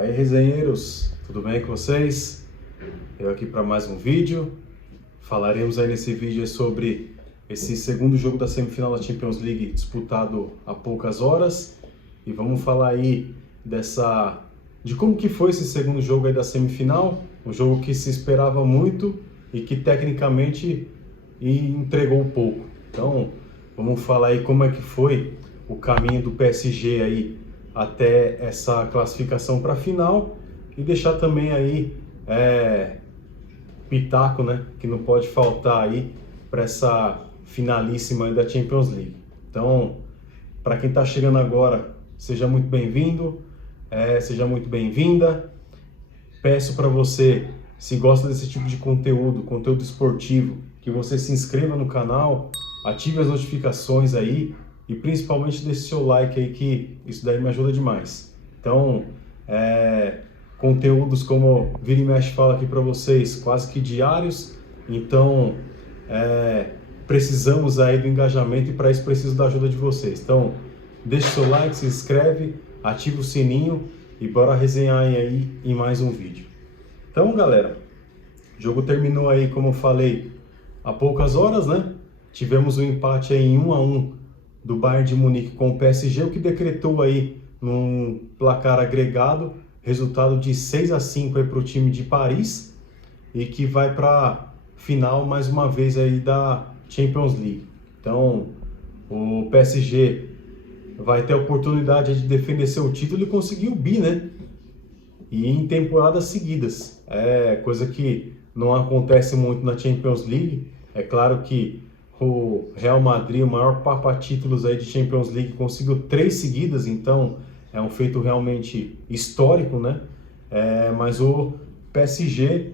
aí, resenheiros, tudo bem com vocês? Eu aqui para mais um vídeo. Falaremos aí nesse vídeo sobre esse segundo jogo da semifinal da Champions League disputado há poucas horas. E vamos falar aí de como que foi esse segundo jogo aí da semifinal, um jogo que se esperava muito e que tecnicamente entregou pouco. Então, vamos falar aí como é que foi o caminho do PSG aí até essa classificação para a final e deixar também aí pitaco, né, que não pode faltar aí para essa finalíssima aí da Champions League. Então, para quem está chegando agora, seja muito bem-vindo, seja muito bem-vinda. Peço para você, se gosta desse tipo de conteúdo esportivo, que você se inscreva no canal, ative as notificações aí e principalmente deixe seu like aí, que isso daí me ajuda demais. Então, conteúdos como Vira e Mexe fala aqui para vocês, quase que diários. Então, precisamos aí do engajamento e para isso preciso da ajuda de vocês. Então, deixe seu like, se inscreve, ativa o sininho e bora resenhar aí em mais um vídeo. Então, galera, o jogo terminou aí, como eu falei, há poucas horas, né? Tivemos um empate aí em 1-1 do Bayern de Munique com o PSG, o que decretou aí num placar agregado, resultado de 6-5 aí para o time de Paris e que vai para final mais uma vez aí da Champions League. Então, o PSG vai ter a oportunidade de defender seu título e conseguir o bi, né? E em temporadas seguidas. É coisa que não acontece muito na Champions League. É claro que o Real Madrid, o maior papa-títulos aí de Champions League, conseguiu 3 seguidas, então é um feito realmente histórico, né? Mas o PSG,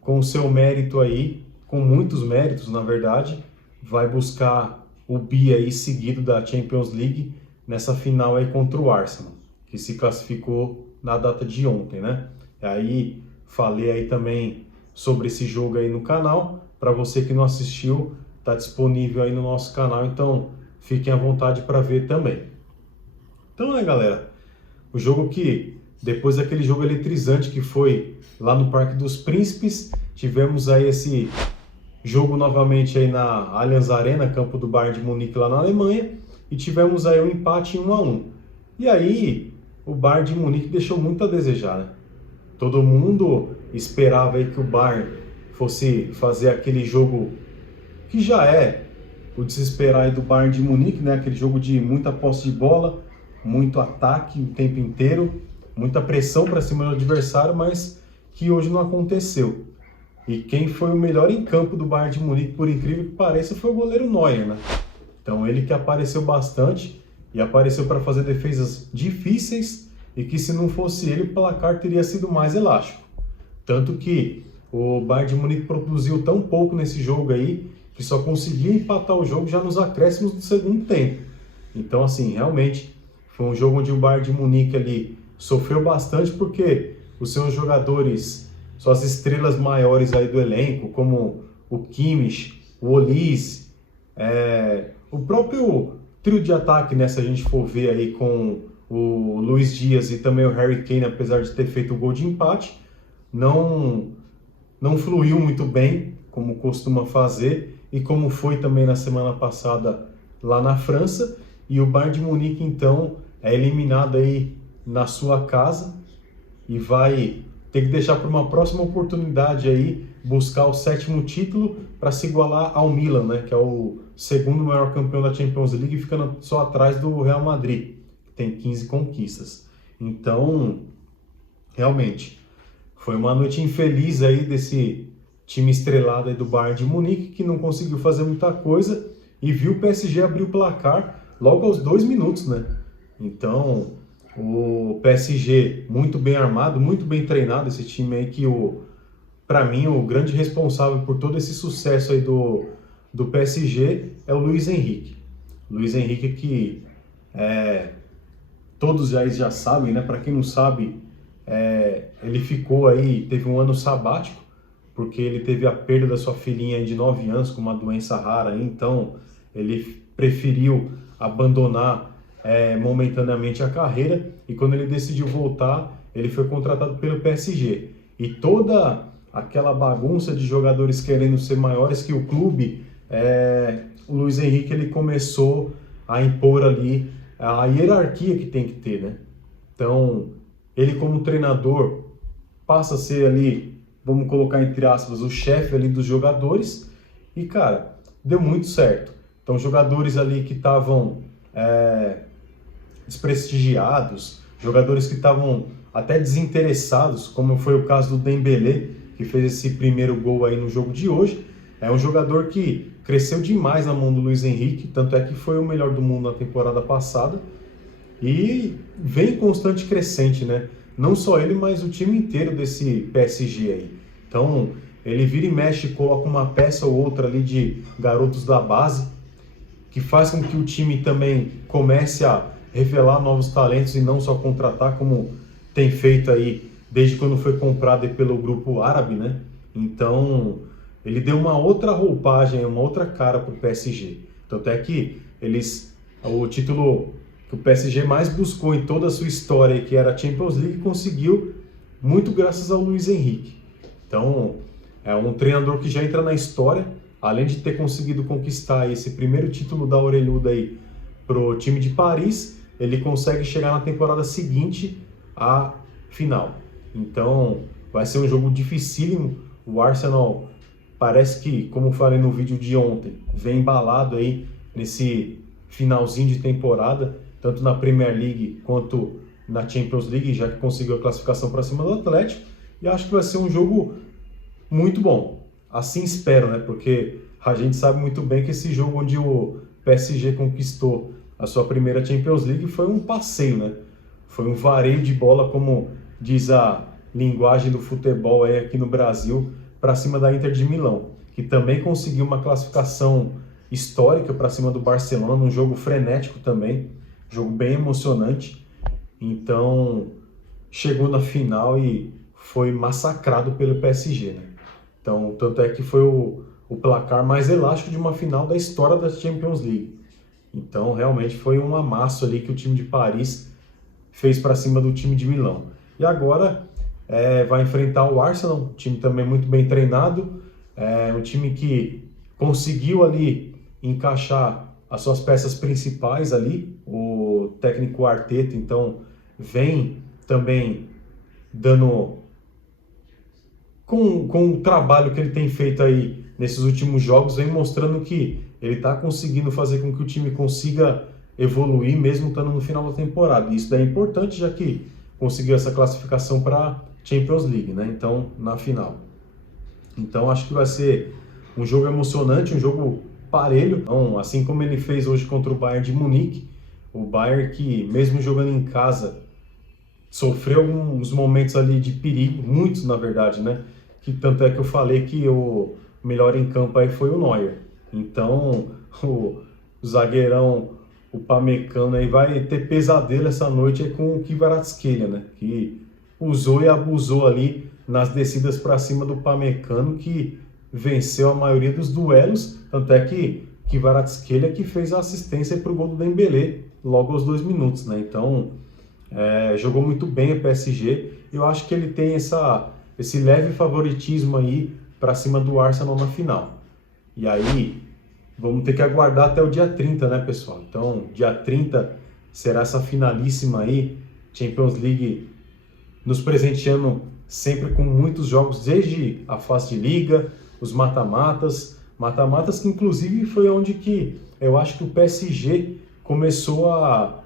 com o seu mérito aí, com muitos méritos, na verdade, vai buscar o bi aí seguido da Champions League nessa final aí contra o Arsenal, que se classificou na data de ontem, né? Aí falei aí também sobre esse jogo aí no canal. Para você que não assistiu, tá disponível aí no nosso canal, então fiquem à vontade para ver também. Então, né, galera, o jogo que, depois daquele jogo eletrizante que foi lá no Parque dos Príncipes, tivemos aí esse jogo novamente aí na Allianz Arena, campo do Bayern de Munique lá na Alemanha, e tivemos aí um empate em 1-1. E aí, o Bayern de Munique deixou muito a desejar, né? Todo mundo esperava aí que o Bayern fosse fazer aquele jogo que já é o desesperar aí do Bayern de Munique, né? Aquele jogo de muita posse de bola, muito ataque o tempo inteiro, muita pressão para cima do adversário, mas que hoje não aconteceu. E quem foi o melhor em campo do Bayern de Munique, por incrível que pareça, foi o goleiro Neuer, né? Então ele que apareceu bastante e apareceu para fazer defesas difíceis e que se não fosse ele o placar teria sido mais elástico. Tanto que o Bayern de Munique produziu tão pouco nesse jogo aí que só conseguiu empatar o jogo já nos acréscimos do segundo tempo. Então assim, realmente foi um jogo onde o Bayern de Munique ali sofreu bastante porque os seus jogadores, suas estrelas maiores aí do elenco, como o Kimmich, o Olise, o próprio trio de ataque, né, se a gente for ver aí com o Luiz Dias e também o Harry Kane, apesar de ter feito o gol de empate, não fluiu muito bem, como costuma fazer, e como foi também na semana passada lá na França. E o Bayern de Munique, então, é eliminado aí na sua casa e vai ter que deixar para uma próxima oportunidade aí buscar o 7º título para se igualar ao Milan, né, que é o segundo maior campeão da Champions League, ficando só atrás do Real Madrid, que tem 15 conquistas. Então, realmente, foi uma noite infeliz aí desse time estrelado aí do Bayern de Munique, que não conseguiu fazer muita coisa e viu o PSG abrir o placar logo aos 2 minutos, né? Então, o PSG muito bem armado, muito bem treinado, esse time aí que, para mim, o grande responsável por todo esse sucesso aí do PSG é o Luiz Henrique. Luiz Henrique que todos já sabem, né? Para quem não sabe, ele ficou aí, teve um ano sabático, porque ele teve a perda da sua filhinha de 9 anos com uma doença rara, então ele preferiu abandonar momentaneamente a carreira, e quando ele decidiu voltar, ele foi contratado pelo PSG. E toda aquela bagunça de jogadores querendo ser maiores que o clube, o Luiz Henrique ele começou a impor ali a hierarquia que tem que ter, né? Então, ele como treinador passa a ser ali, vamos colocar entre aspas, o chefe ali dos jogadores e, cara, deu muito certo. Então, jogadores ali que estavam desprestigiados, jogadores que estavam até desinteressados, como foi o caso do Dembélé, que fez esse primeiro gol aí no jogo de hoje. É um jogador que cresceu demais na mão do Luiz Henrique, tanto é que foi o melhor do mundo na temporada passada e vem em constante crescente, né? Não só ele, mas o time inteiro desse PSG aí. Então, ele vira e mexe, coloca uma peça ou outra ali de garotos da base, que faz com que o time também comece a revelar novos talentos e não só contratar, como tem feito aí desde quando foi comprado pelo grupo árabe, né? Então, ele deu uma outra roupagem, uma outra cara para o PSG. Tanto é que o título que o PSG mais buscou em toda a sua história, que era a Champions League, conseguiu muito graças ao Luiz Henrique. Então, é um treinador que já entra na história, além de ter conseguido conquistar esse primeiro título da orelhuda aí pro time de Paris, ele consegue chegar na temporada seguinte à final. Então, vai ser um jogo dificílimo. O Arsenal parece que, como falei no vídeo de ontem, vem embalado aí nesse finalzinho de temporada, tanto na Premier League quanto na Champions League, já que conseguiu a classificação para cima do Atlético, e acho que vai ser um jogo muito bom. Assim espero, né? Porque a gente sabe muito bem que esse jogo onde o PSG conquistou a sua primeira Champions League foi um passeio, né? Foi um vareio de bola, como diz a linguagem do futebol aí aqui no Brasil, para cima da Inter de Milão, que também conseguiu uma classificação histórica para cima do Barcelona, num jogo frenético também, jogo bem emocionante. Então, chegou na final e foi massacrado pelo PSG, né? Então, tanto é que foi o placar mais elástico de uma final da história da Champions League. Então, realmente foi um amasso ali que o time de Paris fez para cima do time de Milão. E agora vai enfrentar o Arsenal, um time também muito bem treinado, um time que conseguiu ali encaixar as suas peças principais ali, o técnico Arteta, então, vem também dando, com o trabalho que ele tem feito aí nesses últimos jogos, vem mostrando que ele está conseguindo fazer com que o time consiga evoluir, mesmo estando no final da temporada. E isso daí é importante, já que conseguiu essa classificação para a Champions League, né? Então, na final. Então, acho que vai ser um jogo emocionante, um jogo parelho, então, assim como ele fez hoje contra o Bayern de Munique. O Bayern que, mesmo jogando em casa, sofreu alguns momentos ali de perigo, muitos na verdade, né? Que tanto é que eu falei que o melhor em campo aí foi o Neuer. Então, o zagueirão, o Pamecano aí vai ter pesadelo essa noite aí com o Kvaratskhelia, né? Que usou e abusou ali nas descidas para cima do Pamecano, que venceu a maioria dos duelos, tanto é que Kvaratskhelia que fez a assistência para o gol do Dembélé logo aos 2 minutos, né? Então, jogou muito bem o PSG. Eu acho que ele tem esse leve favoritismo aí para cima do Arsenal na final. E aí, vamos ter que aguardar até o dia 30, né, pessoal? Então, dia 30 será essa finalíssima aí, Champions League nos presenteando sempre com muitos jogos, desde a fase de liga, os mata-matas que inclusive foi onde que eu acho que o PSG começou a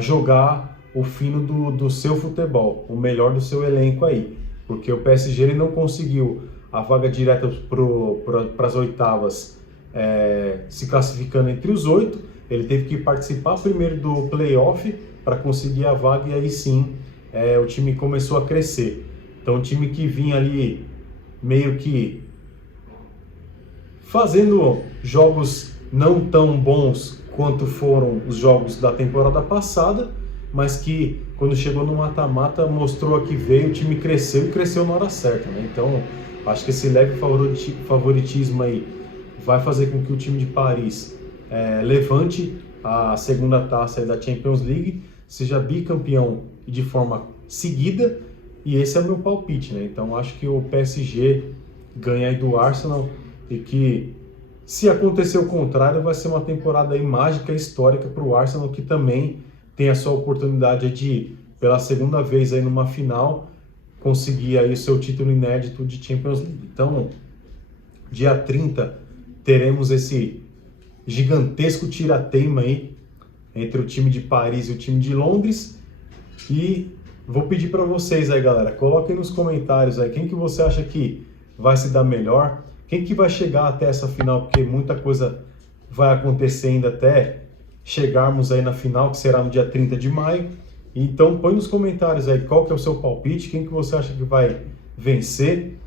jogar o fino do seu futebol, o melhor do seu elenco aí, porque o PSG ele não conseguiu a vaga direta para as oitavas, se classificando entre os 8, ele teve que participar primeiro do playoff para conseguir a vaga e aí sim o time começou a crescer. Então, o time que vinha ali meio que fazendo jogos não tão bons quanto foram os jogos da temporada passada, mas que quando chegou no mata-mata mostrou a que veio, o time cresceu e cresceu na hora certa, né? Então, acho que esse leve favoritismo aí vai fazer com que o time de Paris levante a segunda taça aí da Champions League, seja bicampeão e de forma seguida, e esse é o meu palpite, né? Então acho que o PSG ganha aí do Arsenal, e que se acontecer o contrário, vai ser uma temporada aí mágica, histórica para o Arsenal, que também tem a sua oportunidade de, pela segunda vez aí numa final, conseguir aí o seu título inédito de Champions League. Então, dia 30, teremos esse gigantesco tirateima aí entre o time de Paris e o time de Londres. E vou pedir para vocês aí, galera, coloquem nos comentários aí quem que você acha que vai se dar melhor, quem que vai chegar até essa final, porque muita coisa vai acontecer ainda até chegarmos aí na final, que será no dia 30 de maio. Então põe nos comentários aí qual que é o seu palpite, quem que você acha que vai vencer,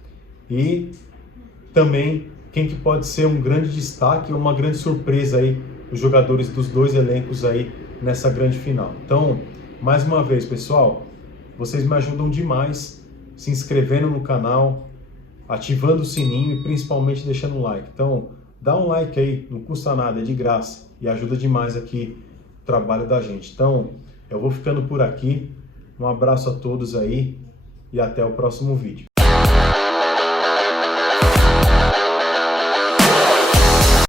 e também quem que pode ser um grande destaque ou uma grande surpresa aí, os jogadores dos dois elencos aí nessa grande final. Então, mais uma vez, pessoal, vocês me ajudam demais se inscrevendo no canal, ativando o sininho e principalmente deixando um like. Então, dá um like aí, não custa nada, é de graça e ajuda demais aqui o trabalho da gente. Então, eu vou ficando por aqui. Um abraço a todos aí e até o próximo vídeo.